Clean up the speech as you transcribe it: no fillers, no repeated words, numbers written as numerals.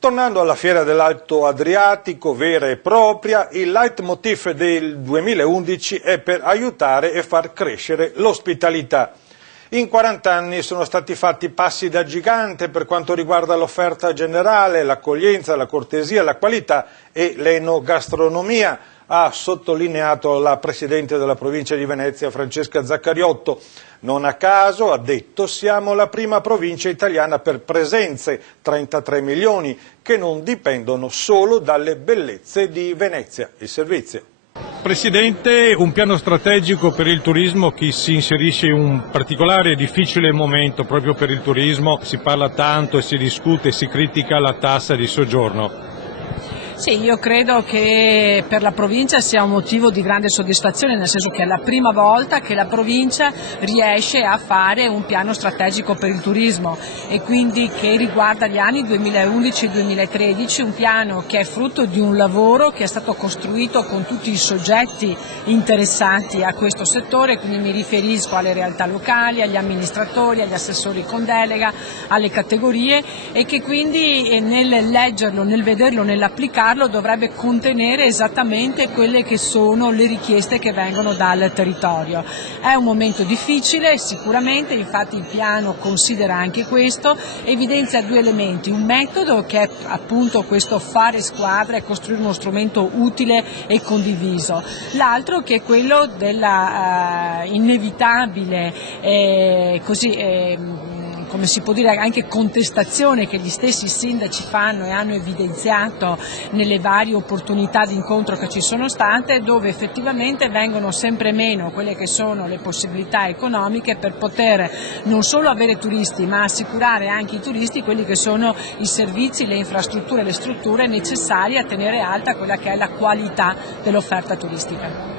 Tornando alla Fiera dell'Alto Adriatico, vera e propria, il leitmotiv del 2011 è per aiutare e far crescere l'ospitalità. In 40 anni sono stati fatti passi da gigante per quanto riguarda l'offerta generale, l'accoglienza, la cortesia, la qualità e l'enogastronomia, ha sottolineato la Presidente della Provincia di Venezia Francesca Zaccariotto. Non a caso, ha detto, siamo la prima provincia italiana per presenze, 33 milioni, che non dipendono solo dalle bellezze di Venezia. Il servizio. Presidente, un piano strategico per il turismo che si inserisce in un particolare e difficile momento proprio per il turismo. Si parla tanto e si discute e si critica la tassa di soggiorno. Sì, io credo che per la provincia sia un motivo di grande soddisfazione, nel senso che è la prima volta che la provincia riesce a fare un piano strategico per il turismo e quindi che riguarda gli anni 2011-2013, un piano che è frutto di un lavoro che è stato costruito con tutti i soggetti interessati a questo settore, quindi mi riferisco alle realtà locali, agli amministratori, agli assessori con delega, alle categorie e che quindi nel leggerlo, nel vederlo, nell'applicarlo dovrebbe contenere esattamente quelle che sono le richieste che vengono dal territorio. È un momento difficile sicuramente, infatti il piano considera anche questo, evidenzia due elementi, un metodo che è appunto questo fare squadra e costruire uno strumento utile e condiviso, l'altro che è quello della inevitabile come si può dire anche contestazione che gli stessi sindaci fanno e hanno evidenziato nelle varie opportunità di incontro che ci sono state, dove effettivamente vengono sempre meno quelle che sono le possibilità economiche per poter non solo avere turisti ma assicurare anche ai turisti quelli che sono i servizi, le infrastrutture, le strutture necessarie a tenere alta quella che è la qualità dell'offerta turistica.